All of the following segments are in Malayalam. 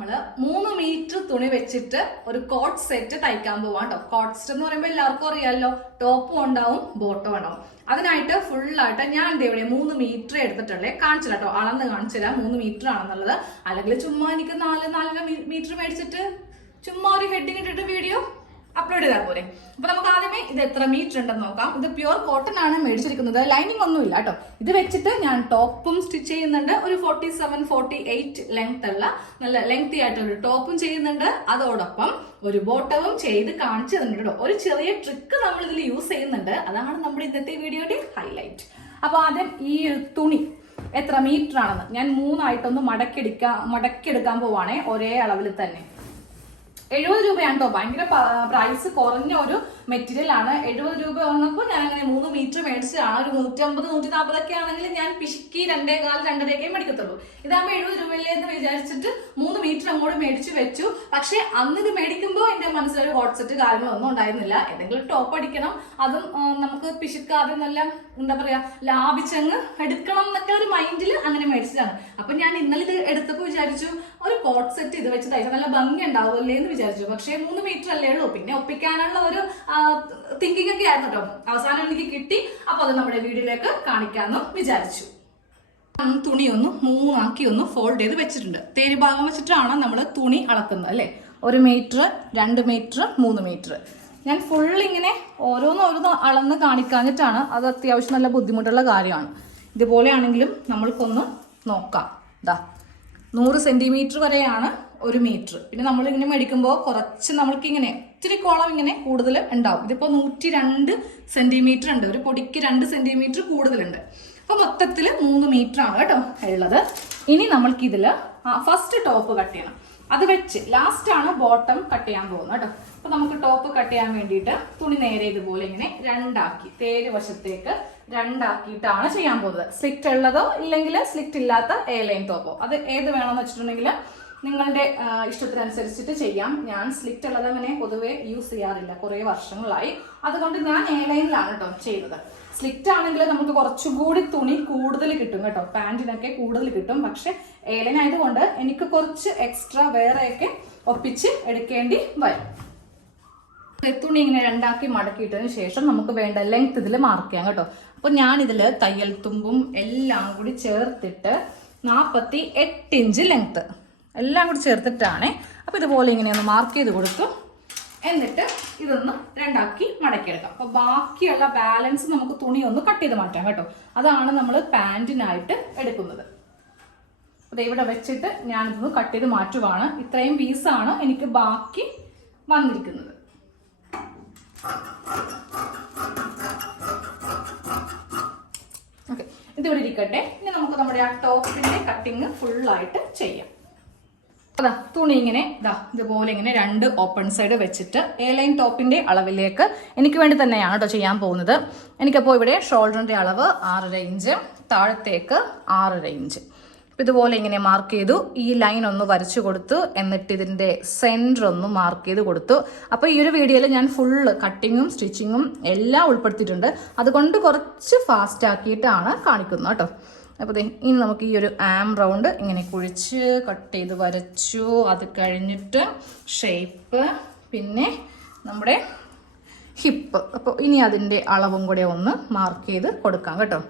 നമ്മൾ മൂന്ന് മീറ്റർ തുണി വെച്ചിട്ട് ഒരു കോട്ട് സെറ്റ് തയ്ക്കാൻ പോവാം കേട്ടോ കോട്ട് സെറ്റ് എന്ന് പറയുമ്പോൾ എല്ലാവർക്കും അറിയാമല്ലോ ടോപ്പും ഉണ്ടാവും ബോട്ടവും ഉണ്ടാവും. അതിനായിട്ട് ഫുള്ളായിട്ട് ഞാൻ എന്ത് ഇവിടെ മൂന്ന് മീറ്റർ എടുത്തിട്ടുള്ളേ കാണിച്ചില്ല കേട്ടോ അളന്ന് കാണിച്ചില്ല മൂന്ന് മീറ്റർ ആണെന്നുള്ളത്. അല്ലെങ്കിൽ ചുമ്മാ എനിക്ക് നാല് നാലര മീറ്റർ മേടിച്ചിട്ട് ചുമ്മാ ഒരു ഹെഡിങ് ഇട്ടിട്ട് വീഡിയോ അപ്ലോഡ് ചെയ്താൽ പോരെ. അപ്പൊ നമുക്ക് ആദ്യമേ ഇത് എത്ര മീറ്റർ ഉണ്ടെന്ന് നോക്കാം. ഇത് പ്യുവർ കോട്ടൺ ആണ് മേടിച്ചിരിക്കുന്നത്. ലൈനിങ് ഒന്നും ഇല്ല കേട്ടോ. ഇത് വെച്ചിട്ട് ഞാൻ ടോപ്പും സ്റ്റിച്ച് ചെയ്യുന്നുണ്ട്. ഒരു forty seven forty eight length ഉള്ള നല്ല ലെങ്തി ആയിട്ടുള്ള ഒരു ടോപ്പും ചെയ്യുന്നുണ്ട്. അതോടൊപ്പം ഒരു ബോട്ടവും ചെയ്ത് കാണിച്ചു തന്നിട്ടുണ്ട് ഒരു ചെറിയ ട്രിക്ക് നമ്മൾ ഇതിൽ യൂസ് ചെയ്യുന്നുണ്ട്. അതാണ് നമ്മുടെ ഇന്നത്തെ വീഡിയോയുടെ ഹൈലൈറ്റ് അപ്പൊ ആദ്യം ഈ തുണി എത്ര മീറ്റർ ആണെന്ന്. ഞാൻ മൂന്നായിട്ടൊന്ന് മടക്കിയെടുക്കാൻ മടക്കിയെടുക്കാൻ പോവാണേ. ഒരേ അളവിൽ തന്നെ. എഴുപത് രൂപയാണ് കേട്ടോ. ഭയങ്കര പ്രൈസ് കുറഞ്ഞ ഒരു മെറ്റീരിയൽ ആണ്. എഴുപത് രൂപ വന്നപ്പോൾ ഞാൻ അങ്ങനെ മൂന്ന് മീറ്റർ മേടിച്ചതാണ് ഒരു നൂറ്റമ്പത് നൂറ്റി നാൽപ്പതൊക്കെ ആണെങ്കിൽ ഞാൻ പിശുക്കി രണ്ടേ കാൽ രണ്ടരയൊക്കെ മേടിക്കത്തുള്ളൂ. ഇതാകുമ്പോൾ എഴുപത് രൂപയില്ലേ എന്ന് വിചാരിച്ചിട്ട് മൂന്ന് മീറ്റർ അങ്ങോട്ട് മേടിച്ചു വെച്ചു. പക്ഷേ അന്ന് ഇത് മേടിക്കുമ്പോൾ എന്റെ മനസ്സിലൊരു ഹോട്ട് സെറ്റ് കാര്യങ്ങളൊന്നും ഉണ്ടായിരുന്നില്ല. എന്തെങ്കിലും ടോപ്പ് അടിക്കണം. അതും നമുക്ക് പിശുക്കാതെ നല്ല എന്താ പറയാ ലാഭിച്ചങ്ങ് എടുക്കണം എന്നൊക്കെ ഒരു മൈൻഡിൽ അങ്ങനെ മേടിച്ചതാണ്. ഞാൻ ഇന്നലെ ഇത് എടുത്തപ്പോൾ വിചാരിച്ചു ഒരു പോട്ട് സെറ്റ് ഇത് വെച്ച് തയ്ച്ചാൽ നല്ല ഭംഗി ഉണ്ടാവുമല്ലേ എന്ന് വിചാരിച്ചു. പക്ഷേ മൂന്ന് മീറ്റർ അല്ലേ ഉള്ളൂ. പിന്നെ ഒപ്പിക്കാനുള്ള ഒരു തിങ്കിങ് ഒക്കെ ആയിരുന്നു കേട്ടോ. അവസാനം എനിക്ക് കിട്ടി. അപ്പോൾ അത് നമ്മുടെ വീഡിയോയിലേക്ക് കാണിക്കാമെന്നും വിചാരിച്ചു. ഉം, തുണി ഒന്ന് മൂന്നാക്കി ഒന്ന് ഫോൾഡ് ചെയ്ത് വെച്ചിട്ടുണ്ട്. തേരി ഭാഗം വെച്ചിട്ടാണ് നമ്മൾ തുണി അളക്കുന്നത് അല്ലേ? ഒരു മീറ്റർ രണ്ട് മീറ്റർ മൂന്ന് മീറ്റർ ഞാൻ ഫുൾ ഇങ്ങനെ ഓരോന്ന് ഓരോന്ന് അളന്ന് കാണിക്കാഞ്ഞിട്ടാണ് അത് അത്യാവശ്യം നല്ല ബുദ്ധിമുട്ടുള്ള കാര്യമാണ്. ഇതുപോലെയാണെങ്കിലും നമ്മൾക്കൊന്ന് നോക്കാം. ഇതാ നൂറ് സെന്റിമീറ്റർ വരെയാണ് ഒരു മീറ്റർ പിന്നെ നമ്മൾ ഇങ്ങനെ മേടിക്കുമ്പോൾ കുറച്ച് നമ്മൾക്ക് ഇങ്ങനെ ഇത്തിരി കോളം ഇങ്ങനെ കൂടുതൽ ഉണ്ടാവും. ഇതിപ്പോൾ നൂറ്റി രണ്ട് സെന്റിമീറ്റർ ഉണ്ട്. ഒരു പൊടിക്ക് രണ്ട് സെന്റിമീറ്റർ കൂടുതലുണ്ട്. അപ്പോൾ മൊത്തത്തിൽ മൂന്ന് മീറ്റർ ആണ് കേട്ടോ ഉള്ളത്. ഇനി നമ്മൾക്ക് ഇതിൽ ഫസ്റ്റ് ടോപ്പ് കട്ട് ചെയ്യണം. അത് വെച്ച് ലാസ്റ്റ് ആണ് ബോട്ടം കട്ട് ചെയ്യാൻ പോകുന്നത് കേട്ടോ. അപ്പൊ നമുക്ക് ടോപ്പ് കട്ട് ചെയ്യാൻ വേണ്ടിയിട്ട് തുണി നേരെ ഇതുപോലെ ഇങ്ങനെ രണ്ടാക്കി തേര് വശത്തേക്ക് രണ്ടാക്കിയിട്ടാണ് ചെയ്യാൻ പോകുന്നത്. സ്ലിറ്റ് ഉള്ളതോ ഇല്ലെങ്കിൽ സ്ലിറ്റ് ഇല്ലാത്ത എ ലൈൻ ടോപ്പോ അത് ഏത് വേണമെന്ന് വെച്ചിട്ടുണ്ടെങ്കിൽ നിങ്ങളുടെ ഇഷ്ടത്തിനനുസരിച്ചിട്ട് ചെയ്യാം. ഞാൻ സ്ലിറ്റ് ഉള്ളത് അങ്ങനെ പൊതുവെ യൂസ് ചെയ്യാറില്ല. കുറേ വർഷങ്ങളായി. അതുകൊണ്ട് ഞാൻ എ ലൈനിലാണ് കേട്ടോ ചെയ്തത് സ്ലിറ്റ് ആണെങ്കിൽ നമുക്ക് കുറച്ചുകൂടി തുണി കൂടുതൽ കിട്ടും കേട്ടോ. പാന്റിനൊക്കെ കൂടുതൽ കിട്ടും. പക്ഷെ എ ലൈൻ ആയതുകൊണ്ട് എനിക്ക് കുറച്ച് എക്സ്ട്രാ വേറെയൊക്കെ ഒപ്പിച്ച് എടുക്കേണ്ടി വരും. തുണി ഇങ്ങനെ രണ്ടാക്കി മടക്കിയിട്ടതിന് ശേഷം നമുക്ക് വേണ്ട ലെങ്ത് ഇതിൽ മാർക്ക് ചെയ്യാം കേട്ടോ. അപ്പൊ ഞാൻ ഇതിൽ തയ്യൽ തുമ്പും എല്ലാം കൂടി ചേർത്തിട്ട് നാൽപ്പത്തി എട്ട് ഇഞ്ച് ലെങ്ത് എല്ലാം കൂടി ചേർത്തിട്ടാണ്. അപ്പൊ ഇതുപോലെ ഇങ്ങനെ ഒന്ന് മാർക്ക് ചെയ്ത് കൊടുത്തു. എന്നിട്ട് ഇതൊന്ന് രണ്ടാക്കി മടക്കിയെടുക്കാം. അപ്പൊ ബാക്കിയുള്ള ബാലൻസ് നമുക്ക് തുണി ഒന്ന് കട്ട് ചെയ്ത് മാറ്റാം കേട്ടോ. അതാണ് നമ്മൾ പാന്റിനായിട്ട് എടുക്കുന്നത്. അപ്പോൾ ഇവിടെ വെച്ചിട്ട് ഞാനിതൊന്ന് കട്ട് ചെയ്ത് മാറ്റുവാണ്. ഇത്രയും പീസാണ് എനിക്ക് ബാക്കി വന്നിരിക്കുന്നത്. ഓക്കെ. ഇതിവിടെ ഇരിക്കട്ടെ. ഇനി നമുക്ക് നമ്മുടെ ആ ടോപ്പിന്റെ കട്ടിങ് ഫുള്ളായിട്ട് ചെയ്യാം. അതാ തുണി ഇങ്ങനെ ഇതാ ഇതുപോലെ ഇങ്ങനെ രണ്ട് ഓപ്പൺ സൈഡ് വെച്ചിട്ട് എ ലൈൻ ടോപ്പിന്റെ അളവിലേക്ക് എനിക്ക് വേണ്ടി തന്നെയാണ് കേട്ടോ ചെയ്യാൻ പോകുന്നത്. എനിക്കപ്പോൾ ഇവിടെ ഷോൾഡറിന്റെ അളവ് ആറര ഇഞ്ച് താഴത്തേക്ക് ആറര ഇഞ്ച് ഇതുപോലെ ഇങ്ങനെ മാർക്ക് ചെയ്തു. ഈ ലൈൻ ഒന്ന് വരച്ചു കൊടുത്തു. എന്നിട്ട് ഇതിന്റെ സെന്റർ ഒന്ന് മാർക്ക് ചെയ്ത് കൊടുത്തു. അപ്പൊ ഈ ഒരു വീഡിയോയിൽ ഞാൻ ഫുള്ള് കട്ടിങ്ങും സ്റ്റിച്ചിങ്ങും എല്ലാം ഉൾപ്പെടുത്തിയിട്ടുണ്ട്. അതുകൊണ്ട് കുറച്ച് ഫാസ്റ്റ് ആക്കിയിട്ടാണ് കാണിക്കുന്നത് കേട്ടോ. അപ്പോൾ ഇനി നമുക്ക് ഈ ഒരു ആം റൗണ്ട് ഇങ്ങനെ കുഴിച്ച് കട്ട് ചെയ്ത് വരച്ചു. അത് കഴിഞ്ഞിട്ട് ഷേപ്പ് പിന്നെ നമ്മുടെ ഹിപ്പ് അപ്പോൾ ഇനി അതിന്റെ അളവും കൂടെ ഒന്ന് മാർക്ക് ചെയ്ത് കൊടുക്കാം കേട്ടോ.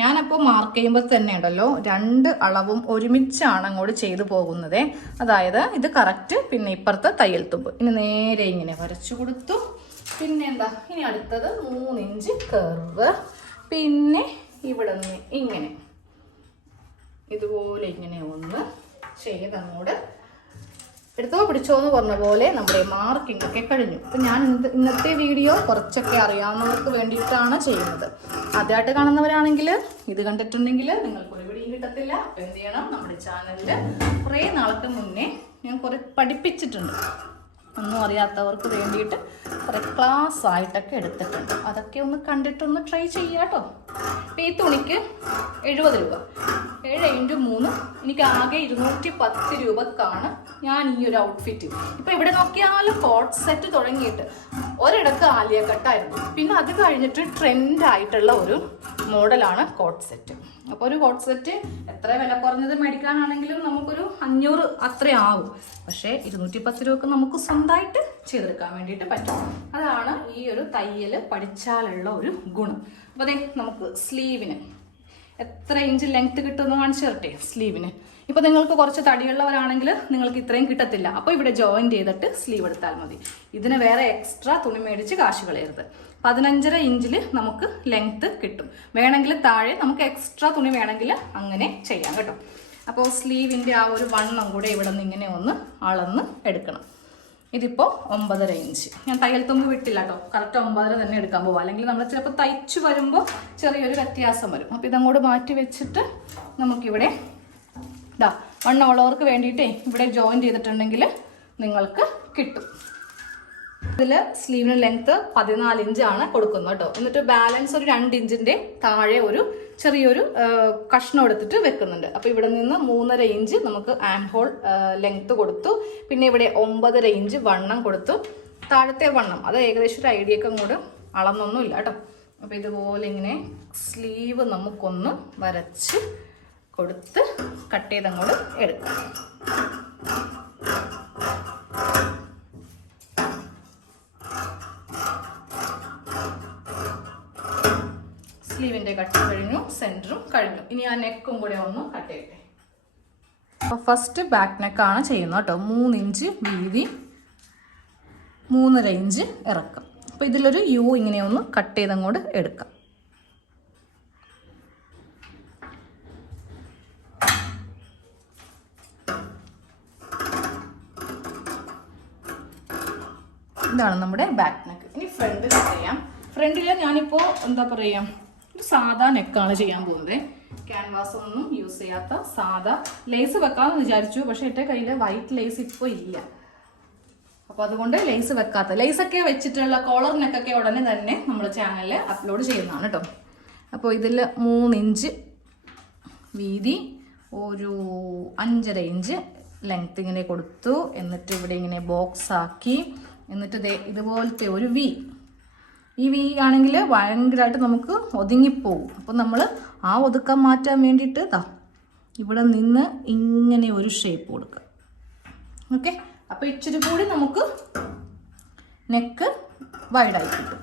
ഞാനപ്പോൾ മാർക്ക് ചെയ്യുമ്പോൾ തന്നെ ഉണ്ടല്ലോ രണ്ട് അളവും ഒരുമിച്ചാണ് അങ്ങോട്ട് ചെയ്തു പോകുന്നത്. അതായത് ഇത് കറക്റ്റ് പിന്നെ ഇപ്പുറത്തെ തയ്യൽ തുമ്പ്. ഇനി നേരെ ഇങ്ങനെ വരച്ചു കൊടുത്തു. പിന്നെ എന്താ? ഇനി അടുത്തത് മൂന്നിഞ്ച് കർവ് പിന്നെ ഇവിടെ നിന്ന് ഇങ്ങനെ. ഇതുപോലെ ഇങ്ങനെ ഒന്ന് ചെയ്തങ്ങോട്ട് എടുത്തോ? പിടിച്ചോ എന്ന് പറഞ്ഞ പോലെ നമ്മുടെ മാർക്കിംഗ് ഒക്കെ കഴിഞ്ഞു. അപ്പം ഞാൻ ഇന്നത്തെ വീഡിയോ കുറച്ചൊക്കെ അറിയാവുന്നവർക്ക് വേണ്ടിയിട്ടാണ് ചെയ്യുന്നത്. ആദ്യമായിട്ട് കാണുന്നവരാണെങ്കിൽ ഇത് കണ്ടിട്ടുണ്ടെങ്കിൽ നിങ്ങൾക്ക് ഒരു പിടിയും കിട്ടത്തില്ല. എന്ത് ചെയ്യണം? നമ്മുടെ ചാനലിൽ കുറേ നാളത്തെ മുന്നേ ഞാൻ കുറേ പഠിപ്പിച്ചിട്ടുണ്ട്. ഒന്നും അറിയാത്തവർക്ക് വേണ്ടിയിട്ട് കുറെ ക്ലാസ് ആയിട്ടൊക്കെ എടുത്തിട്ടുണ്ട്. അതൊക്കെ ഒന്ന് കണ്ടിട്ടൊന്ന് ട്രൈ ചെയ്യാം കേട്ടോ. ഈ തുണിക്ക് എഴുപത് രൂപ. ഏഴ് ഇന്റു മൂന്ന് എനിക്ക് ആകെ ഇരുന്നൂറ്റി പത്ത് രൂപക്കാണ് ഞാൻ ഈ ഒരു ഔട്ട്ഫിറ്റ് ഇപ്പം ഇവിടെ നോക്കിയാലും കോട്ട് സെറ്റ് തുടങ്ങിയിട്ട് ഒരിടക്ക് ആലിയ കട്ടായിരുന്നു പിന്നെ അത് കഴിഞ്ഞിട്ട് ട്രെൻഡായിട്ടുള്ള ഒരു മോഡലാണ് കോട്ട് സെറ്റ് അപ്പോൾ ഒരു കോട്ട് സെറ്റ് എത്ര വില കുറഞ്ഞത് മേടിക്കാനാണെങ്കിലും നമുക്കൊരു അഞ്ഞൂറ് അത്ര ആവും. പക്ഷേ ഇരുന്നൂറ്റി പത്ത് രൂപക്ക് നമുക്ക് സ്വന്തമായിട്ട് ചെയ്തെടുക്കാൻ വേണ്ടിയിട്ട് പറ്റും. അതാണ് ഈ ഒരു തയ്യൽ പഠിച്ചാലുള്ള ഒരു ഗുണം. അപ്പോൾ അതെ നമുക്ക് സ്ലീവിന്. എത്ര ഇഞ്ച് ലെങ്ത് കിട്ടുമെന്ന് കാണിച്ചു തരട്ടെ സ്ലീവിന്. ഇപ്പൊ നിങ്ങൾക്ക് കുറച്ച് തടിയുള്ളവരാണെങ്കിൽ നിങ്ങൾക്ക് ഇത്രയും കിട്ടത്തില്ല. അപ്പോൾ ഇവിടെ ജോയിൻ ചെയ്തിട്ട് സ്ലീവ് എടുത്താൽ മതി. ഇതിന് വേറെ എക്സ്ട്രാ തുണി മേടിച്ച് കാശ് കളയരുത്. പതിനഞ്ചര ഇഞ്ചിൽ നമുക്ക് ലെങ്ത്ത് കിട്ടും. വേണമെങ്കിൽ താഴെ നമുക്ക് എക്സ്ട്രാ തുണി വേണമെങ്കിൽ അങ്ങനെ ചെയ്യാം കേട്ടോ. അപ്പോൾ സ്ലീവിന്റെ ആ ഒരു വണ്ണം കൂടെ ഇവിടെ നിന്ന് ഇങ്ങനെ ഒന്ന് അളന്ന് എടുക്കണം. ഇതിപ്പോൾ ഒമ്പതര ഇഞ്ച്. ഞാൻ തയ്യൽ തുമ്പ് വിട്ടില്ല കേട്ടോ. കറക്റ്റ് ഒമ്പതര തന്നെ എടുക്കാൻ പോകും അല്ലെങ്കിൽ നമ്മൾ ചിലപ്പോൾ തയ്ച്ചു വരുമ്പോൾ ചെറിയൊരു വ്യത്യാസം വരും. അപ്പോൾ ഇതങ്ങോട്ട് മാറ്റി വെച്ചിട്ട് നമുക്കിവിടെ ഇതാ വണ്ണമുള്ളവർക്ക് വേണ്ടിയിട്ടേ ഇവിടെ ജോയിൻ ചെയ്തിട്ടുണ്ടെങ്കിൽ നിങ്ങൾക്ക് കിട്ടും. ഇതിൽ സ്ലീവിന് ലെങ്ത് പതിനാല് ആണ് കൊടുക്കുന്നത് കേട്ടോ. എന്നിട്ട് ബാലൻസ് ഒരു രണ്ട് ഇഞ്ചിന്റെ താഴെ ഒരു ചെറിയൊരു കഷ്ണം എടുത്തിട്ട് വെക്കുന്നുണ്ട്. അപ്പൊ ഇവിടെ നിന്ന് മൂന്നര ഇഞ്ച് നമുക്ക് ആം ഹോൾ ലെങ്ത് കൊടുത്തു. പിന്നെ ഇവിടെ ഒമ്പതര ഇഞ്ച് വണ്ണം കൊടുത്തു. താഴത്തെ വണ്ണം അത് ഏകദേശം ഒരു ഐഡിയ ഒക്കെ അങ്ങോട്ട് അളന്നൊന്നുമില്ല കേട്ടോ. അപ്പൊ ഇതുപോലെ ഇങ്ങനെ സ്ലീവ് നമുക്കൊന്ന് വരച്ച് കൊടുത്ത് കട്ട് ചെയ്തങ്ങോട് എടുക്കാം. കട്ട് കഴിഞ്ഞു സെന്ററും കഴിഞ്ഞു. ഇനി ആ നെക്കും കൂടെ ഒന്ന് കട്ട് ചെയ്യട്ടെ. അപ്പോൾ ഫസ്റ്റ് ബാക്ക് നെക്കാണ് ചെയ്യുന്നത് കേട്ടോ. മൂന്ന് ഇഞ്ച് വീതി മൂന്നര ഇഞ്ച് ഇറക്കം. അപ്പോൾ ഇതിലൊരു യു ഇങ്ങനെ ഒന്ന് കട്ട് ചെയ്തങ്ങോട്ട് എടുക്കാം. ഇതാണ് നമ്മുടെ ബാക്ക് നെക്ക് ഇനി ഫ്രണ്ടിൽ ചെയ്യാം. ഫ്രണ്ടിൽ ഞാനിപ്പോൾ എന്താ പറയുക സാധാ നെക്കാണ് ചെയ്യാൻ പോകുന്നത്. ക്യാൻവാസ് ഒന്നും യൂസ് ചെയ്യാത്ത സാധാ ലേസ് വെക്കാമെന്ന് വിചാരിച്ചു. പക്ഷേ എന്റെ കയ്യിൽ വൈറ്റ് ലേസ് ഇപ്പോൾ ഇല്ല. അപ്പോൾ അതുകൊണ്ട് ലേസ് വെക്കാത്ത. ലേസൊക്കെ വെച്ചിട്ടുള്ള കോളർ നെക്കൊക്കെ ഉടനെ തന്നെ നമ്മൾ ചാനലിൽ അപ്ലോഡ് ചെയ്യുന്നതാണ് കേട്ടോ അപ്പോൾ ഇതിൽ മൂന്നിഞ്ച് വീതി ഒരു അഞ്ചര ഇഞ്ച് ലെങ്ത് ഇങ്ങനെ കൊടുത്തു. എന്നിട്ട് ഇവിടെ ഇങ്ങനെ ബോക്സ് ആക്കി. എന്നിട്ട് ഇതേ ഇതുപോലത്തെ ഒരു വി ഈ വി ആണെങ്കിൽ ഭയങ്കരമായിട്ട് നമുക്ക് ഒതുങ്ങിപ്പോവും. അപ്പം നമ്മൾ ആ ഒതുക്കം മാറ്റാൻ വേണ്ടിയിട്ട് ദാ ഇവിടെ നിന്ന് ഇങ്ങനെ ഒരു ഷേപ്പ് കൊടുക്കുക. ഓക്കെ അപ്പോൾ ഇച്ചിരി കൂടി നമുക്ക് നെക്ക് വൈഡായി കിട്ടും.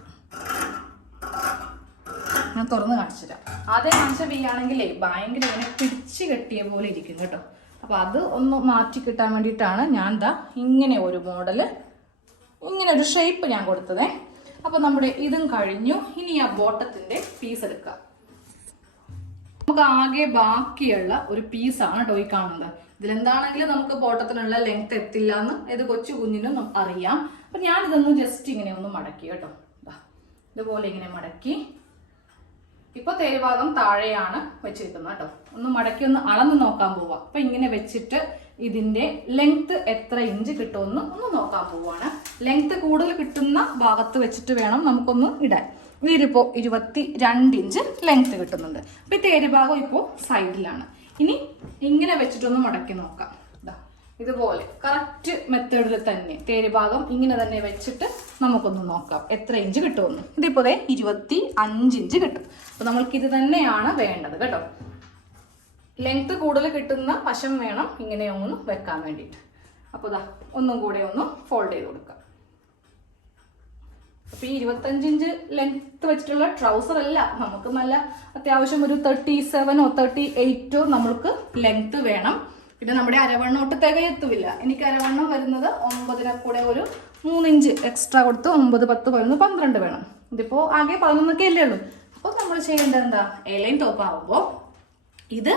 ഞാൻ തുറന്ന് കാണിച്ചു തരാം. ആദ്യം കാണിച്ച വി ആണെങ്കിലേ ഭയങ്കര ഇങ്ങനെ പിടിച്ച് കെട്ടിയ പോലെ ഇരിക്കും കേട്ടോ. അപ്പോൾ അത് ഒന്ന് മാറ്റി കിട്ടാൻ വേണ്ടിയിട്ടാണ് ഞാൻ ദാ ഇങ്ങനെ ഒരു മോഡൽ ഇങ്ങനെ ഒരു ഷേപ്പ് ഞാൻ കൊടുത്തതേ. അപ്പൊ നമ്മുടെ ഇതും കഴിഞ്ഞു. ഇനി ആ ബോട്ടത്തിന്റെ പീസ് എടുക്കാം. നമുക്ക് ആകെ ബാക്കിയുള്ള ഒരു പീസാണ് കേട്ടോ ഈ കാണുന്നത്. ഇതിലെന്താണെങ്കിലും നമുക്ക് ബോട്ടത്തിനുള്ള ലെങ്ത് എത്തില്ല എന്ന് ഇത് കൊച്ചു കുഞ്ഞിനും അറിയാം. അപ്പൊ ഞാൻ ഇതൊന്ന് ജസ്റ്റ് ഇങ്ങനെ ഒന്ന് മടക്കി കേട്ടോ. ഇതുപോലെ ഇങ്ങനെ മടക്കി. ഇപ്പൊ തേരുഭാഗം താഴെയാണ് വെച്ചിരിക്കുന്നത് കേട്ടോ. ഒന്ന് മടക്കി ഒന്ന് അളന്ന് നോക്കാൻ പോവാ. അപ്പൊ ഇങ്ങനെ വെച്ചിട്ട് ഇതിന്റെ ലെങ്ത് എത്ര ഇഞ്ച് കിട്ടുമെന്ന് ഒന്ന് നോക്കാൻ പോവാണ്. ലെങ്ത് കൂടുതൽ കിട്ടുന്ന ഭാഗത്ത് വെച്ചിട്ട് വേണം നമുക്കൊന്ന് ഇടാൻ. ഇതിലിപ്പോൾ ഇരുപത്തി രണ്ട് ഇഞ്ച് ലെങ്ത് കിട്ടുന്നുണ്ട്. അപ്പൊ ഈ തേരുഭാഗം ഇപ്പോ സൈഡിലാണ് ഇനി ഇങ്ങനെ വെച്ചിട്ടൊന്ന് മടക്കി നോക്കാം. ഇതുപോലെ കറക്റ്റ് മെത്തേഡിൽ തന്നെ തേരുഭാഗം ഇങ്ങനെ തന്നെ വെച്ചിട്ട് നമുക്കൊന്ന് നോക്കാം. എത്ര ഇഞ്ച് കിട്ടുമെന്ന്. ഇതിപ്പോ ദേ ഇരുപത്തി അഞ്ച് ഇഞ്ച് കിട്ടും. അപ്പൊ നമ്മൾക്ക് ഇത് തന്നെയാണ് വേണ്ടത് കേട്ടോ. ലെങ്ത് കൂടുതൽ കിട്ടുന്ന വശം വേണം ഇങ്ങനെ ഒന്ന് വെക്കാൻ വേണ്ടിയിട്ട്. അപ്പോൾ ഇതാ ഒന്നും കൂടെ ഒന്ന് ഫോൾഡ് ചെയ്ത് കൊടുക്കാം. അപ്പൊ ഈ ഇരുപത്തഞ്ച് ഇഞ്ച് ലെങ്ത് വെച്ചിട്ടുള്ള ട്രൗസർ അല്ല നമുക്ക് നല്ല അത്യാവശ്യം ഒരു തേർട്ടി സെവനോ തേർട്ടി എയ്റ്റോ നമ്മൾക്ക് ലെങ്ത് വേണം. പിന്നെ നമ്മുടെ അരവണ്ണോട്ട് തികയത്തുമില്ല എനിക്ക് അരവണ്ണം വരുന്നത് ഒമ്പതിനെ കൂടെ ഒരു മൂന്നിഞ്ച് എക്സ്ട്രാ കൊടുത്ത് ഒമ്പത് പത്ത് പതിനൊന്ന് പന്ത്രണ്ട് വേണം. ഇതിപ്പോ ആകെ പതിനൊന്നൊക്കെ അല്ലേ ഉള്ളൂ. അപ്പോൾ നമ്മൾ ചെയ്യേണ്ടത് എന്താ? എലൈൻ ടോപ്പ് ആവുമ്പോൾ ഇത്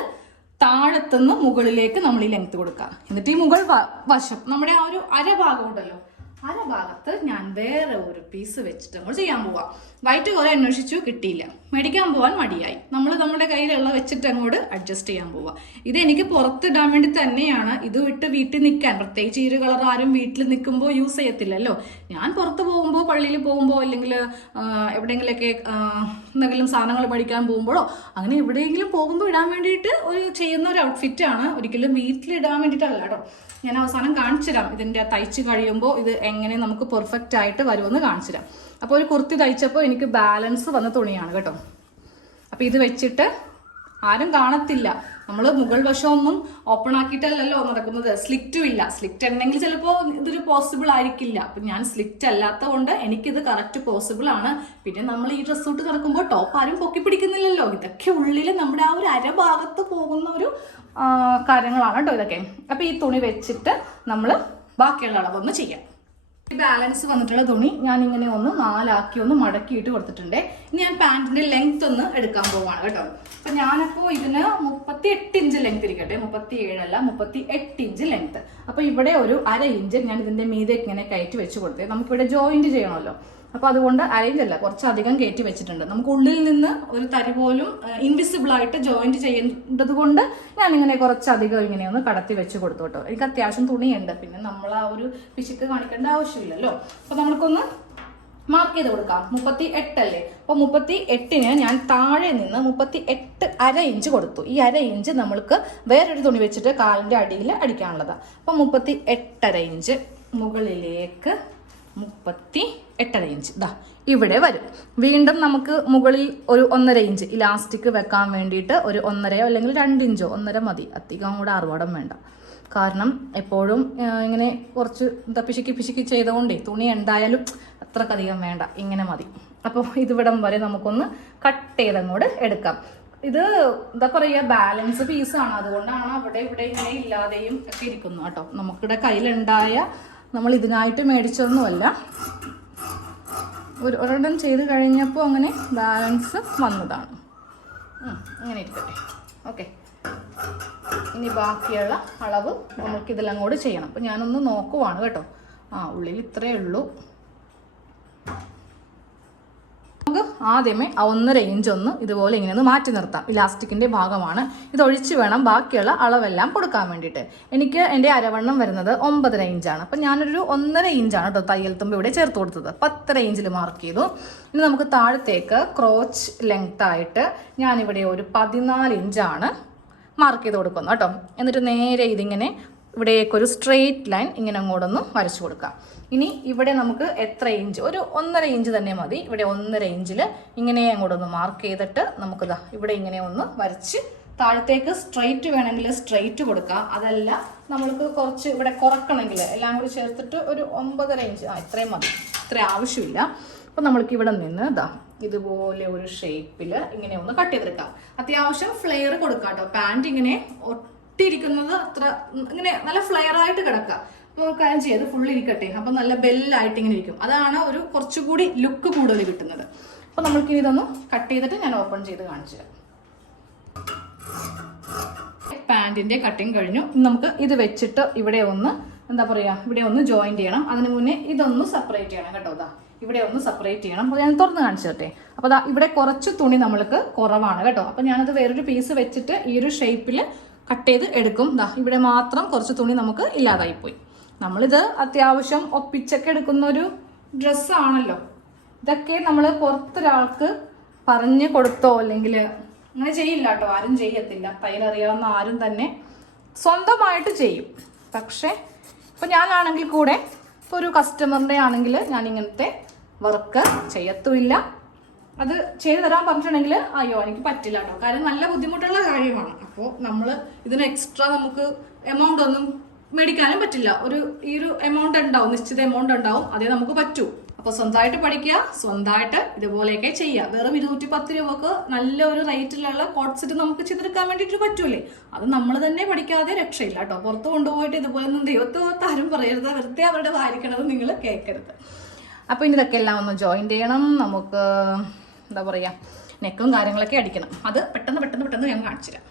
താഴത്തുനിന്ന് മുകളിലേക്ക് നമ്മൾ ഈ ലെങ്ത് കൊടുക്കുക എന്നിട്ട് ഈ മുകൾ വശം നമ്മുടെ ആ ഒരു അരഭാഗം ഉണ്ടല്ലോ അര ഭാഗത്ത് ഞാൻ വേറെ ഒരു പീസ് വെച്ചിട്ട് നമ്മൾ ചെയ്യാൻ പോവാം. വൈറ്റ് കുറെ അന്വേഷിച്ചു കിട്ടിയില്ല. മേടിക്കാൻ പോവാൻ മടിയായി. നമ്മൾ നമ്മുടെ കയ്യിലുള്ള വെച്ചിട്ട് അങ്ങോട്ട് അഡ്ജസ്റ്റ് ചെയ്യാൻ പോവാം. ഇത് എനിക്ക് പുറത്തിടാൻ വേണ്ടി തന്നെയാണ് ഇത് വിട്ട് വീട്ടിൽ നിൽക്കാൻ പ്രത്യേകിച്ച് ഈ ഒരു കളർ ആരും വീട്ടിൽ നിൽക്കുമ്പോൾ യൂസ് ചെയ്യത്തില്ലല്ലോ. ഞാൻ പുറത്ത് പോകുമ്പോൾ പള്ളിയിൽ പോകുമ്പോൾ അല്ലെങ്കിൽ എവിടെയെങ്കിലൊക്കെ എന്തെങ്കിലും സാധനങ്ങൾ പഠിക്കാൻ പോകുമ്പോഴോ അങ്ങനെ എവിടെയെങ്കിലും പോകുമ്പോൾ ഇടാൻ വേണ്ടിയിട്ട് ഒരു ചെയ്യുന്ന ഒരു ഔട്ട്ഫിറ്റാണ് ഒരിക്കലും വീട്ടിലിടാൻ വേണ്ടിയിട്ടല്ല കേട്ടോ. ഞാൻ അവസാനം കാണിച്ചു തരാം ഇതിന്റെ തയ്ച്ച് കഴിയുമ്പോൾ ഇത് എങ്ങനെ നമുക്ക് പെർഫെക്റ്റ് ആയിട്ട് വരുമെന്ന് കാണിച്ചു തരാം. അപ്പോൾ ഒരു കുർത്തി തയ്ച്ചപ്പോൾ എനിക്ക് ബാലൻസ് വന്ന തുണിയാണ് കേട്ടോ. അപ്പോൾ ഇത് വെച്ചിട്ട് ആരും കാണത്തില്ല. നമ്മൾ മുകൾ വശമൊന്നും ഓപ്പൺ ആക്കിയിട്ടല്ലല്ലോ നടക്കുന്നത്. സ്ലിറ്റും ഇല്ല. സ്ലിറ്റ് ഉണ്ടെങ്കിൽ ചിലപ്പോൾ ഇതൊരു പോസിബിൾ ആയിരിക്കില്ല. അപ്പം ഞാൻ സ്ലിറ്റ് അല്ലാത്ത കൊണ്ട് എനിക്കിത് കറക്റ്റ് പോസിബിൾ ആണ്. പിന്നെ നമ്മൾ ഈ ഡ്രസ്സ് ഇട്ട് നടക്കുമ്പോൾ ടോപ്പ് ആരും പൊക്കി പിടിക്കുന്നില്ലല്ലോ. ഇതൊക്കെ ഉള്ളിൽ നമ്മുടെ ആ ഒരു അരഭാഗത്ത് പോകുന്ന ഒരു കാര്യങ്ങളാണ് കേട്ടോ ഇതൊക്കെ. അപ്പം ഈ തുണി വെച്ചിട്ട് നമ്മൾ ബാക്കിയുള്ള അളവൊന്ന് ചെയ്യാം. ഈ ബാലൻസ് വന്നിട്ടുള്ള തുണി ഞാൻ ഇങ്ങനെ ഒന്ന് നാലാക്കി ഒന്ന് മടക്കിയിട്ട് കൊടുത്തിട്ടുണ്ട്. ഇനി ഞാൻ പാന്റിന്റെ ലെങ്ത് ഒന്ന് എടുക്കാൻ പോവാണ് കേട്ടോ. അപ്പൊ ഞാനപ്പോ ഇതിന് മുപ്പത്തി എട്ട് ഇഞ്ച് ലെങ്ത് ഇരിക്കട്ടെ. മുപ്പത്തി ഏഴല്ല മുപ്പത്തി എട്ട് ഇഞ്ച് ലെങ്ത് അപ്പൊ ഇവിടെ ഒരു അര ഇഞ്ച് ഞാൻ ഇതിന്റെ മീതെ ഇങ്ങനെ കയറ്റി വെച്ച് കൊടുത്തേ. നമുക്കിവിടെ ജോയിന്റ് ചെയ്യണമല്ലോ. അപ്പൊ അതുകൊണ്ട് അരയിലല്ല കുറച്ചധികം കയറ്റി വെച്ചിട്ടുണ്ട്. നമുക്ക് ഉള്ളിൽ നിന്ന് ഒരു തരി പോലും ഇൻവിസിബിൾ ആയിട്ട് ജോയിന്റ് ചെയ്യേണ്ടത് കൊണ്ട് ഞാൻ ഇങ്ങനെ കുറച്ചധികം ഇങ്ങനെ ഒന്ന് കടത്തി വെച്ച് കൊടുത്തു കേട്ടോ എനിക്ക് അത്യാവശ്യം തുണിയുണ്ട്. പിന്നെ നമ്മൾ ആ ഒരു പിശുക്ക് കാണിക്കേണ്ട ആവശ്യമില്ലല്ലോ. അപ്പോൾ നമുക്കൊന്ന് മാർക്ക് ചെയ്ത് കൊടുക്കാം. മുപ്പത്തി എട്ടല്ലേ അപ്പോൾ മുപ്പത്തി എട്ടിന് ഞാൻ താഴെ നിന്ന് മുപ്പത്തി എട്ട് അര ഇഞ്ച് കൊടുത്തു. ഈ അര ഇഞ്ച് നമ്മൾക്ക് വേറൊരു തുണി വെച്ചിട്ട് കാലിന്റെ അടിയിൽ അടിക്കാനുള്ളതാണ് അപ്പൊ മുപ്പത്തി എട്ടര ഇഞ്ച് മുകളിലേക്ക് മുപ്പത്തി എട്ടര ഇഞ്ച് ഇതാ ഇവിടെ വരും. വീണ്ടും നമുക്ക് മുകളിൽ ഒരു ഒന്നര ഇഞ്ച് ഇലാസ്റ്റിക് വെക്കാൻ വേണ്ടിയിട്ട് ഒരു ഒന്നരയോ അല്ലെങ്കിൽ രണ്ട് ഇഞ്ചോ ഒന്നര മതി. അധികം കൂടെ ആർവാടം വേണ്ട. കാരണം എപ്പോഴും ഇങ്ങനെ കുറച്ച് എന്താ പിശുക്കി പിശുക്കി ചെയ്തുകൊണ്ടേ തുണി ഉണ്ടായാലും അത്രക്കധികം വേണ്ട. ഇങ്ങനെ മതി. അപ്പോൾ ഇതിവിടം വരെ നമുക്കൊന്ന് കട്ട് ചെയ്തങ്ങോട് എടുക്കാം. ഇത് എന്താ പറയുക ബാലൻസ് പീസാണ് അതുകൊണ്ടാണ് അവിടെ ഇവിടെ ഇങ്ങനെ ഇല്ലാതെയും ഒക്കെ ഇരിക്കുന്നു കേട്ടോ. നമുക്കിവിടെ കയ്യിലുണ്ടായ നമ്മൾ ഇതിനായിട്ട് മേടിച്ചതൊന്നുമല്ല. ഒരു ഒരെണ്ണം ചെയ്ത് കഴിഞ്ഞപ്പോൾ അങ്ങനെ ബാലൻസ് വന്നതാണ്. അങ്ങനെ ഇരിക്കട്ടെ. ഓക്കെ. ഇനി ബാക്കിയുള്ള അളവ് നമുക്ക് ഇതെല്ലാം ചെയ്യണം. അപ്പം ഞാനൊന്ന് നോക്കുവാണ് കേട്ടോ. ആ ഉള്ളിൽ ഇത്രയേ ഉള്ളൂ നമുക്ക് ആദ്യമേ ആ ഒന്നര ഇഞ്ച് ഒന്ന് ഇതുപോലെ ഇങ്ങനെ ഒന്ന് മാറ്റി നിർത്താം. ഇലാസ്റ്റിക്കിന്റെ ഭാഗമാണ്. ഇത് ഒഴിച്ച് വേണം ബാക്കിയുള്ള അളവെല്ലാം കൊടുക്കാൻ വേണ്ടിയിട്ട്. എനിക്ക് എന്റെ അരവണ്ണം വരുന്നത് ഒമ്പതര ഇഞ്ചാണ് അപ്പം ഞാനൊരു ഒന്നര ഇഞ്ചാണ് കേട്ടോ തയ്യൽ തുമ്പ് ഇവിടെ ചേർത്ത് കൊടുത്തത്. പത്തര ഇഞ്ചിൽ മാർക്ക് ചെയ്തു. ഇനി നമുക്ക് താഴത്തേക്ക് ക്രോച്ച് ലെങ്ത് ആയിട്ട് ഞാനിവിടെ ഒരു പതിനാല് ഇഞ്ചാണ് മാർക്ക് ചെയ്ത് കൊടുക്കുന്നു കേട്ടോ എന്നിട്ട് നേരെ ഇതിങ്ങനെ ഇവിടേക്കൊരു സ്ട്രെയിറ്റ് ലൈൻ ഇങ്ങനെ അങ്ങോട്ടൊന്ന് വരച്ചു കൊടുക്കാം. ഇനി ഇവിടെ നമുക്ക് എത്ര ഇഞ്ച് ഒരു ഒന്നര ഇഞ്ച് തന്നെ മതി. ഇവിടെ ഒന്നര ഇഞ്ചിൽ ഇങ്ങനെ അങ്ങോട്ടൊന്ന് മാർക്ക് ചെയ്തിട്ട് നമുക്കിതാ ഇവിടെ ഇങ്ങനെ ഒന്ന് വരച്ച് താഴത്തേക്ക് സ്ട്രെയിറ്റ് വേണമെങ്കിൽ സ്ട്രെയിറ്റ് കൊടുക്കാം. അതല്ല നമ്മൾക്ക് കുറച്ച് ഇവിടെ കുറക്കണമെങ്കിൽ എല്ലാം കൂടി ചേർത്തിട്ട് ഒരു ഒമ്പതര ഇഞ്ച് ആ ഇത്രയും മതി. ഇത്ര ആവശ്യമില്ല. അപ്പം നമ്മൾക്ക് ഇവിടെ നിന്ന് ഇതാ ഇതുപോലെ ഒരു ഷേപ്പിൽ ഇങ്ങനെ ഒന്ന് കട്ട് ചെയ്തെടുക്കാം. അത്യാവശ്യം ഫ്ലെയർ കൊടുക്കാം കേട്ടോ പാന്റ് ഇങ്ങനെ ഒട്ടിയിരിക്കുന്നത് അത്ര ഇങ്ങനെ നല്ല ഫ്ലെയർ ആയിട്ട് കിടക്കുക അപ്പോൾ കാര്യം അത് ഫുൾ ഇരിക്കട്ടെ. അപ്പം നല്ല ബെല്ലായിട്ട് ഇങ്ങനെ ഇരിക്കും. അതാണ് ഒരു കുറച്ചുകൂടി ലുക്ക് കൂടുതൽ കിട്ടുന്നത്. അപ്പോൾ നമ്മൾക്ക് ഇതൊന്ന് കട്ട് ചെയ്തിട്ട് ഞാൻ ഓപ്പൺ ചെയ്ത് കാണിച്ചു തരാം. പാന്റിന്റെ കട്ടിങ് കഴിഞ്ഞു. നമുക്ക് ഇത് വെച്ചിട്ട് ഇവിടെ ഒന്ന് എന്താ പറയുക ഇവിടെ ഒന്ന് ജോയിൻ ചെയ്യണം. അതിന് മുന്നേ ഇതൊന്ന് സെപ്പറേറ്റ് ചെയ്യണം കേട്ടോ ഇതാ ഇവിടെ ഒന്ന് സെപ്പറേറ്റ് ചെയ്യണം. അപ്പോൾ ഞാൻ തുറന്ന് കാണിച്ചു തരട്ടെ. അപ്പോൾ ദാ ഇവിടെ കുറച്ച് തുണി നമ്മൾക്ക് കുറവാണ് കേട്ടോ. അപ്പോൾ ഞാനത് വേറൊരു പീസ് വെച്ചിട്ട് ഈ ഒരു ഷേപ്പിൽ കട്ട് ചെയ്ത് എടുക്കും. ദാ ഇവിടെ മാത്രം കുറച്ച് തുണി നമുക്ക് ഇല്ലാതായി പോയി നമ്മളിത് അത്യാവശ്യം ഒപ്പിച്ചൊക്കെ എടുക്കുന്ന ഒരു ഡ്രസ്സാണല്ലോ ഇതൊക്കെ നമ്മൾ പുറത്തൊരാൾക്ക് പറഞ്ഞു കൊടുത്തോ അല്ലെങ്കിൽ അങ്ങനെ ചെയ്യില്ല കേട്ടോ. ആരും ചെയ്യത്തില്ല. തയ്യലറിയാവുന്ന ആരും തന്നെ സ്വന്തമായിട്ട് ചെയ്യും. പക്ഷേ ഇപ്പോൾ ഞാനാണെങ്കിൽ കൂടെ ഇപ്പോൾ ഒരു കസ്റ്റമറിന്റെ ആണെങ്കിൽ ഞാൻ ഇങ്ങനത്തെ വർക്ക് ചെയ്യത്തുമില്ല. അത് ചെയ്തു തരാൻ പറഞ്ഞിട്ടുണ്ടെങ്കിൽ അയ്യോ എനിക്ക് പറ്റില്ല കേട്ടോ. കാര്യം നല്ല ബുദ്ധിമുട്ടുള്ള കാര്യമാണ്. അപ്പോൾ നമ്മൾ ഇതിന് എക്സ്ട്രാ നമുക്ക് എമൗണ്ട് ഒന്നും മേടിക്കാനും പറ്റില്ല. ഒരു ഈ ഒരു എമൗണ്ട് ഉണ്ടാവും നിശ്ചിത എമൗണ്ട് ഉണ്ടാവും. അതേ നമുക്ക് പറ്റൂ. അപ്പോൾ സ്വന്തമായിട്ട് പഠിക്കുക സ്വന്തമായിട്ട് ഇതുപോലെയൊക്കെ ചെയ്യുക. വെറും ഇരുന്നൂറ്റി പത്ത് രൂപക്ക് നല്ല ഒരു റേറ്റിലുള്ള കോട്ട് സെറ്റ് നമുക്ക് ചെയ്തെടുക്കാൻ വേണ്ടിയിട്ട് പറ്റൂലേ? അത് നമ്മൾ തന്നെ പഠിക്കാതെ രക്ഷയില്ല കേട്ടോ. പുറത്ത് കൊണ്ടുപോയിട്ട് ഇതുപോലൊന്നും ദൈവത്തെ ദൈവത്ത് ആരും പറയരുത്. വെറുതെ അവരുടെ വാരിക്കണത് നിങ്ങൾ കേൾക്കരുത്. അപ്പോൾ ഇനി ഇതൊക്കെ എല്ലാം ഒന്ന് ജോയിൻ ചെയ്യണം. നമുക്ക് എന്താ പറയാ നെക്കും കാര്യങ്ങളൊക്കെ അടിക്കണം. അത് പെട്ടെന്ന് പെട്ടെന്ന് പെട്ടെന്ന് ഞാൻ കാണിച്ചു തരാം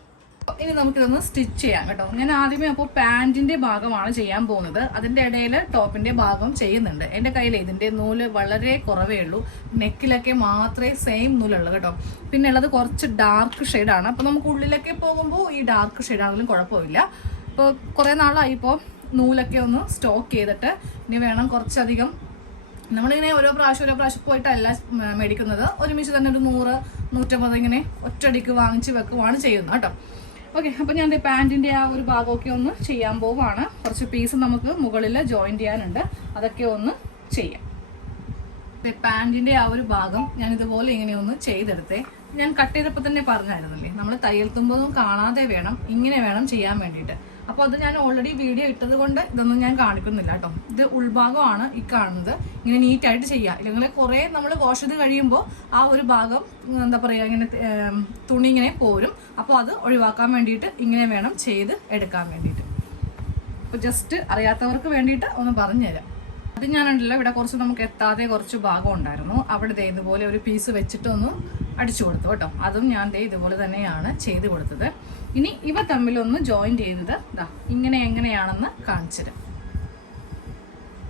ഇനി നമുക്കിതൊന്ന് സ്റ്റിച്ച് ചെയ്യാം കേട്ടോ. ഞാൻ ആദ്യമേ അപ്പോൾ പാന്റിന്റെ ഭാഗമാണ് ചെയ്യാൻ പോകുന്നത്. അതിന്റെ ഇടയിൽ ടോപ്പിന്റെ ഭാഗം ചെയ്യുന്നുണ്ട്. എന്റെ കയ്യിൽ ഇതിന്റെ നൂൽ വളരെ കുറവേ ഉള്ളൂ. നെക്കിലൊക്കെ മാത്രമേ സെയിം നൂലുള്ളൂ കേട്ടോ. പിന്നെ ഉള്ളത് കുറച്ച് ഡാർക്ക് ഷെയ്ഡാണ് അപ്പോൾ നമുക്ക് ഉള്ളിലൊക്കെ പോകുമ്പോൾ ഈ ഡാർക്ക് ഷെയ്ഡാണെങ്കിലും കുഴപ്പമില്ല. ഇപ്പോൾ കുറേ നാളായി ഇപ്പോൾ നൂലൊക്കെ ഒന്ന് സ്റ്റോക്ക് ചെയ്തിട്ട് ഇനി വേണം കുറച്ചധികം നമ്മളിങ്ങനെ ഓരോ പ്രാവശ്യം ഓരോ പ്രാവശ്യം പോയിട്ടല്ല മേടിക്കുന്നത്. ഒരുമിച്ച് തന്നെ ഒരു നൂറ് നൂറ്റമ്പത് ഇങ്ങനെ ഒറ്റടിക്ക് വാങ്ങിച്ച് വെക്കുവാണ് ചെയ്യുന്നത് കേട്ടോ. ഓക്കെ അപ്പോൾ ഞാൻ പാന്റിന്റെ ആ ഒരു ഭാഗമൊക്കെ ഒന്ന് ചെയ്യാൻ പോവാണ്. കുറച്ച് പീസ് നമുക്ക് മുകളിൽ ജോയിൻ ചെയ്യാനുണ്ട്. അതൊക്കെ ഒന്ന് ചെയ്യാം. പാന്റിന്റെ ആ ഒരു ഭാഗം ഞാൻ ഇതുപോലെ ഇങ്ങനെ ഒന്ന് ചെയ്തെടുത്തേ. ഞാൻ കട്ട് ചെയ്തപ്പോൾ തന്നെ പറഞ്ഞായിരുന്നല്ലേ നമ്മൾ തയ്യൽ തുമ്പതും കാണാതെ വേണം ഇങ്ങനെ വേണം ചെയ്യാൻ വേണ്ടിയിട്ട്. അപ്പോൾ അത് ഞാൻ ഓൾറെഡി വീഡിയോ ഇട്ടത് കൊണ്ട് ഇതൊന്നും ഞാൻ കാണിക്കുന്നില്ല കേട്ടോ. ഇത് ഉൾഭാഗമാണ് ഈ കാണുന്നത്. ഇങ്ങനെ നീറ്റായിട്ട് ചെയ്യുക ഇല്ലെങ്കിൽ കുറേ നമ്മൾ വാഷ് ചെയ്ത് കഴിയുമ്പോൾ ആ ഒരു ഭാഗം എന്താ പറയുക ഇങ്ങനെ തുണി ഇങ്ങനെ പോരും. അപ്പോൾ അത് ഒഴിവാക്കാൻ വേണ്ടിയിട്ട് ഇങ്ങനെ വേണം ചെയ്ത് എടുക്കാൻ വേണ്ടിയിട്ട്. അപ്പോൾ ജസ്റ്റ് അറിയാത്തവർക്ക് വേണ്ടിയിട്ട് ഒന്ന് പറഞ്ഞുതരാം അത് ഞാനുണ്ടല്ലോ ഇവിടെ കുറച്ച് നമുക്ക് എത്താതെ കുറച്ച് ഭാഗം ഉണ്ടായിരുന്നു. അവിടെ ദേ ഇതുപോലെ ഒരു പീസ് വെച്ചിട്ട് ഒന്ന് അടിച്ചു കൊടുത്തു കേട്ടോ. അതും ഞാൻ ദേ ഇതുപോലെ തന്നെയാണ് ചെയ്ത് കൊടുത്തത്. ഇനി ഇവ തമ്മിലൊന്ന് ജോയിൻ ചെയ്തത് ദാ ഇങ്ങനെ എങ്ങനെയാണെന്ന് കാണിച്ചുതരാം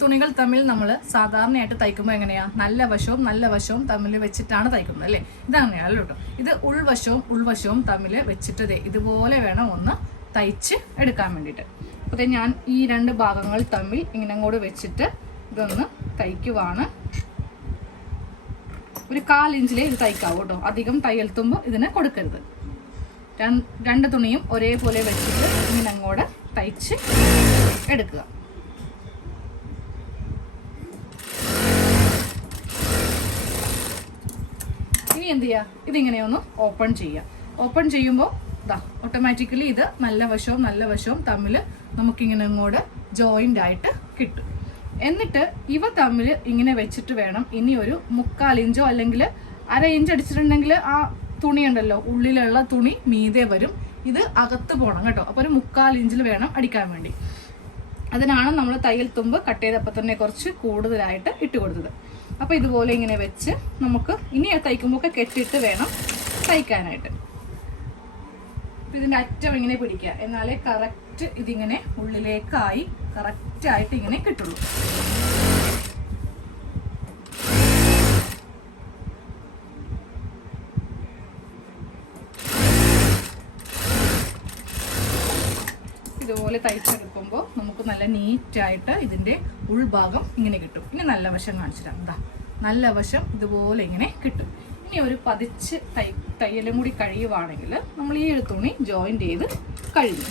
തുണികൾ തമ്മിൽ നമ്മൾ സാധാരണയായിട്ട് തയ്ക്കുമ്പോൾ എങ്ങനെയാ? നല്ല വശവും നല്ല വശവും തമ്മിൽ വെച്ചിട്ടാണ് തയ്ക്കുന്നത് അല്ലേ? ഇതങ്ങനെയല്ല കേട്ടോ. ഇത് ഉൾവശവും ഉൾവശവും തമ്മിൽ വെച്ചിട്ട് ഇതുപോലെ വേണം ഒന്ന് തയ്ച്ച് എടുക്കാൻ വേണ്ടിയിട്ട്. അപ്പോൾ ഞാൻ ഈ രണ്ട് ഭാഗങ്ങൾ തമ്മിൽ ഇങ്ങനെ അങ്ങോട്ട് വെച്ചിട്ട് ഇതൊന്ന് തയ്ക്കുവാണ് ഒരു കാലിഞ്ചിലേ ഇത് തയ്ക്കാവൂ കേട്ടോ. അധികം തയ്യൽത്തുമ്പോൾ തുമ്പ് ഇതിന് കൊടുക്കരുത്. രണ്ട് തുണിയും ഒരേപോലെ വെച്ചിട്ട് ഇങ്ങനെ അങ്ങോട്ട് തയ്ച്ച് എടുക്കുക. ഇനി എന്ത് ചെയ്യുക ഇതിങ്ങനെ ഒന്ന് ഓപ്പൺ ചെയ്യുക. ഓപ്പൺ ചെയ്യുമ്പോൾ ഇതാ ഓട്ടോമാറ്റിക്കലി ഇത് നല്ല വശവും നല്ല വശവും തമ്മിൽ നമുക്കിങ്ങനെ അങ്ങോട്ട് ജോയിന്റ് ആയിട്ട് കിട്ടും. എന്നിട്ട് ഇവ തമ്മിൽ ഇങ്ങനെ വെച്ചിട്ട് വേണം. ഇനി ഒരു മുക്കാൽ ഇഞ്ചോ അല്ലെങ്കിൽ അര ഇഞ്ച് അടിച്ചിട്ടുണ്ടെങ്കിൽ ആ തുണി ഉണ്ടല്ലോ ഉള്ളിലുള്ള തുണി മീതെ വരും. ഇത് അകത്ത് പോകണം കേട്ടോ. അപ്പോൾ ഒരു മുക്കാൽ ഇഞ്ചിൽ വേണം അടിക്കാൻ വേണ്ടി. അതിനാണ് നമ്മൾ തയ്യൽ തുമ്പ് കട്ട് ചെയ്തപ്പോൾ തന്നെ കുറച്ച് കൂടുതലായിട്ട് ഇട്ട് കൊടുത്തത്. അപ്പോൾ ഇതുപോലെ ഇങ്ങനെ വെച്ച് നമുക്ക് ഇനി തയ്ക്കുമ്പോഴൊക്കെ കെട്ടിയിട്ട് വേണം തയ്ക്കാനായിട്ട്. ഇതിന്റെ അറ്റം ഇങ്ങനെ പിടിക്കുക. എന്നാലേ കറക്റ്റ് ഇതിങ്ങനെ ഉള്ളിലേക്കായി കറക്റ്റ് ആയിട്ട് ഇങ്ങനെ കിട്ടുള്ളൂ. ഇതുപോലെ തയ്ച്ചെടുക്കുമ്പോൾ നമുക്ക് നല്ല നീറ്റായിട്ട് ഇതിന്റെ ഉൾഭാഗം ഇങ്ങനെ കിട്ടും. ഇനി നല്ല വശം കാണിച്ചിട്ടാണ് എന്താ നല്ല വശം ഇതുപോലെ ഇങ്ങനെ കിട്ടും. ഇനി ഒരു പതിച്ച് തയ്യലും കൂടി കഴിയുവാണെങ്കിൽ നമ്മൾ ഈ ഒരു തുണി ജോയിന്റ് ചെയ്ത് കഴിയും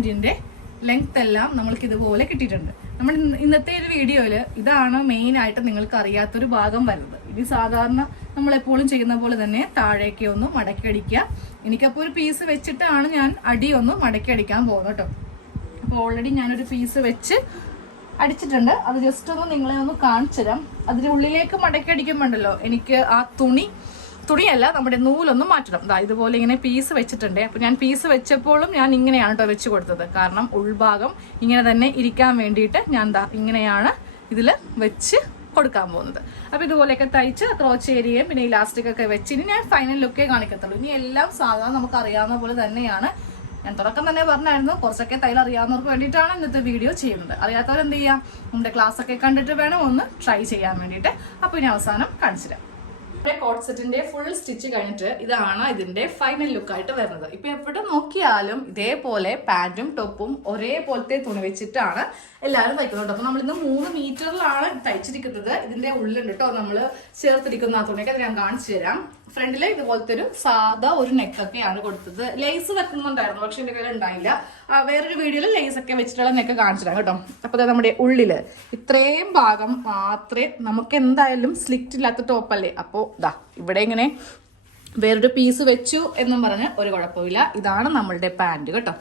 പാന്റിന്റെ ലെങ്ത് എല്ലാം നമ്മൾക്ക് ഇതുപോലെ കിട്ടിയിട്ടുണ്ട്. നമ്മൾ ഇന്നത്തെ ഒരു വീഡിയോയിൽ ഇതാണ് മെയിൻ ആയിട്ട് നിങ്ങൾക്ക് അറിയാത്തൊരു ഭാഗം വരുന്നത്. ഇനി സാധാരണ നമ്മൾ എപ്പോഴും ചെയ്യുന്ന പോലെ തന്നെ താഴേക്ക് ഒന്ന് മടക്കി അടിക്കുക. എനിക്കപ്പോൾ ഒരു പീസ് വെച്ചിട്ടാണ് ഞാൻ അടി ഒന്ന് മടക്കി അടിക്കാൻ പോകുന്നത് കേട്ടോ അപ്പോൾ ഓൾറെഡി ഞാനൊരു പീസ് വെച്ച് അടിച്ചിട്ടുണ്ട്. അത് ജസ്റ്റ് ഒന്ന് നിങ്ങളെ ഒന്ന് കാണിച്ചു തരാം അതിന് ഉള്ളിലേക്ക് മടക്കി അടിക്കുമ്പോണ്ടല്ലോ എനിക്ക് ആ തുണി തുണിയല്ല നമ്മുടെ നൂലൊന്നും മാറ്റണം. ദാ ഇതുപോലെ ഇങ്ങനെ പീസ് വെച്ചിട്ടുണ്ട്. അപ്പോൾ ഞാൻ പീസ് വെച്ചപ്പോഴും ഞാൻ ഇങ്ങനെയാണ് കേട്ടോ വെച്ച് കൊടുത്തത്. കാരണം ഉൾഭാഗം ഇങ്ങനെ തന്നെ ഇരിക്കാൻ വേണ്ടിയിട്ട് ഞാൻ എന്താ ഇങ്ങനെയാണ് ഇതിൽ വെച്ച് കൊടുക്കാൻ പോകുന്നത്. അപ്പോൾ ഇതുപോലെയൊക്കെ തയ്ച്ച് ക്രോച്ച് ഏരിയയും പിന്നെ ഇലാസ്റ്റിക് ഒക്കെ വെച്ച് ഇനി ഞാൻ ഫൈനൽ ലുക്കേ കാണിക്കത്തുള്ളൂ. ഇനി എല്ലാം സാധാരണ നമുക്ക് അറിയാവുന്ന പോലെ തന്നെയാണ്. ഞാൻ തുടക്കം തന്നെ പറഞ്ഞായിരുന്നു കുറച്ചൊക്കെ തയ്യൽ അറിയാവുന്നവർക്ക് വേണ്ടിയിട്ടാണ് ഇന്നത്തെ വീഡിയോ ചെയ്യുന്നത്. അറിയാത്തവരെന്ത് ചെയ്യാം? നമ്മുടെ ക്ലാസ് ഒക്കെ കണ്ടിട്ട് വേണം ഒന്ന് ട്രൈ ചെയ്യാൻ വേണ്ടിയിട്ട്. അപ്പോൾ ഇനി അവസാനം കാണിച്ചു തരാം. കോട്ട് സെറ്റിന്റെ ഫുൾ സ്റ്റിച്ച് കഴിഞ്ഞിട്ട് ഇതാണ് ഇതിന്റെ ഫൈനൽ ലുക്ക് ആയിട്ട് വരുന്നത്. ഇപ്പൊ എവിടെ നോക്കിയാലും ഇതേപോലെ പാന്റും ടോപ്പും ഒരേപോലത്തെ തുണി വെച്ചിട്ടാണ് എല്ലാവരും തയ്ക്കുന്നത് അപ്പൊ നമ്മൾ ഇന്ന് മൂന്ന് മീറ്ററിലാണ് തയ്ച്ചിരിക്കുന്നത്. ഇതിന്റെ ഉള്ളിലുണ്ട് കേട്ടോ. നമ്മൾ ചേർത്തിരിക്കുന്ന ആ തുണിയൊക്കെ ഞാൻ കാണിച്ചു തരാം. ഫ്രണ്ടിൽ ഇതുപോലത്തെ ഒരു സാധാ ഒരു നെക്കൊക്കെയാണ് കൊടുത്തത്. ലേസ് വെക്കുന്നുണ്ടായിരുന്നു പക്ഷെ എന്റെ കയ്യിൽ ഉണ്ടായില്ല. വേറൊരു വീഡിയോയിൽ ലേസ് ഒക്കെ വെച്ചിട്ടുള്ള നെക്ക് കാണിച്ചിട്ടാണ് കേട്ടോ. അപ്പൊ അതായത് നമ്മുടെ ഉള്ളിൽ ഇത്രയും ഭാഗം മാത്രമേ നമുക്ക് എന്തായാലും സ്ലിറ്റ് ഇല്ലാത്ത ടോപ്പല്ലേ അപ്പോൾ ഇതാ ഇവിടെ ഇങ്ങനെ വേറൊരു പീസ് വെച്ചു എന്നും പറഞ്ഞ് ഒരു കുഴപ്പമില്ല. ഇതാണ് നമ്മളുടെ പാന്റ് കേട്ടോ.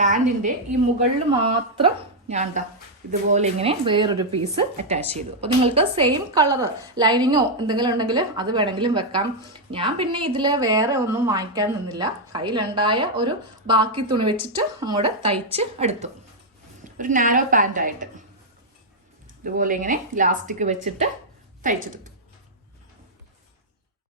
പാൻറിന്റെ ഈ മുകളിൽ മാത്രം ഞാൻ ദാ ഇതുപോലെ ഇങ്ങനെ വേറൊരു പീസ് അറ്റാച്ച് ചെയ്തു. അപ്പോൾ നിങ്ങൾക്ക് സെയിം കളർ ലൈനിങ്ങോ എന്തെങ്കിലും ഉണ്ടെങ്കിൽ അത് വേണമെങ്കിലും വെക്കാം. ഞാൻ പിന്നെ ഇതിൽ വേറെ ഒന്നും വാങ്ങിക്കാൻ നിന്നില്ല. കയ്യിലുണ്ടായ ഒരു ബാക്കി തുണി വെച്ചിട്ട് അങ്ങോട്ട് തയ്ച്ച് എടുത്തു. ഒരു നാരോ പാന്റായിട്ട് ഇതുപോലെ ഇങ്ങനെ ലാസ്റ്റിക്ക് വെച്ചിട്ട് തയ്ച്ചെടുത്തു.